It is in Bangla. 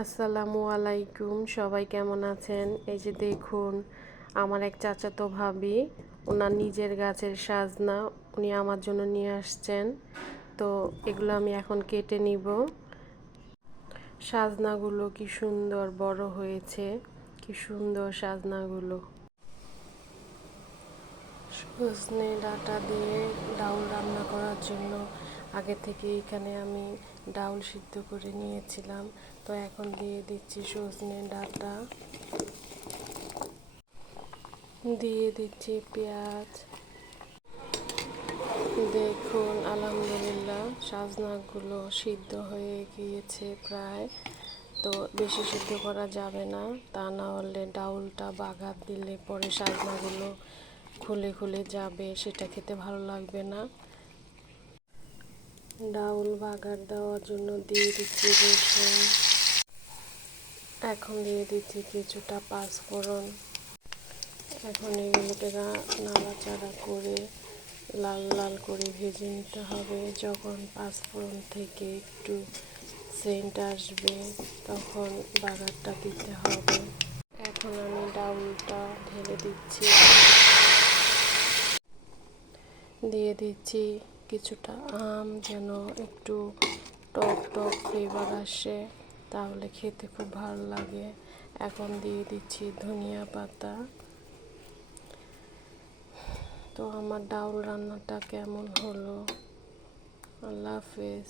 আসসালামু আলাইকুম, সবাই কেমন আছেন? এই যে দেখুন, আমার এক চাচাতো ভাবি, ওনার নিজের গাছের সাজনা উনি আমার জন্য নিয়ে আসছেন। তো এগুলো আমি এখন কেটে নিব। সাজনাগুলো কি সুন্দর বড় হয়েছে, কি সুন্দর সাজনাগুলো। সজনে ডাঁটা দিয়ে ডাউল রান্না করার জন্য আগে থেকে এখানে আমি ডাউল সিদ্ধ করে নিয়েছিলাম। তো এখন দিয়ে দিচ্ছি সজনে ডাঁটা, দিয়ে দিচ্ছি পেঁয়াজ। দেখুন আলহামদুলিল্লাহ সাজনাগুলো সিদ্ধ হয়ে গিয়েছে প্রায়। তো বেশি সিদ্ধ করা যাবে না, তা না হলে ডাউলটা বাগার দিলে পরে সাজনাগুলো খুলে খুলে যাবে, সেটা খেতে ভালো লাগবে না। ডাউল বাগার দেওয়ার জন্য দিয়ে দিচ্ছি রসুন, এখন দিয়ে দিচ্ছি কিছুটা পাঁচফোড়ন। এখন এগুলোকে নাড়াচাড়া করে লাল লাল করে ভেজে নিতে হবে। যখন পাঁচফোড়ন থেকে একটু সেন্ট আসবে তখন বাগারটা দিতে হবে। এখন আমি ডাউলটা ঢেলে দিচ্ছি, দিয়ে দিচ্ছি কিছুটা আম, যেন একটু টক টক ফ্লেভার আসে, তাহলে খেতে খুব ভালো লাগে। এখন দিয়ে দিচ্ছি ধনিয়া পাতা। তো আমার ডাউল রান্নাটা কেমন হলো? আল্লাহ হাফেজ।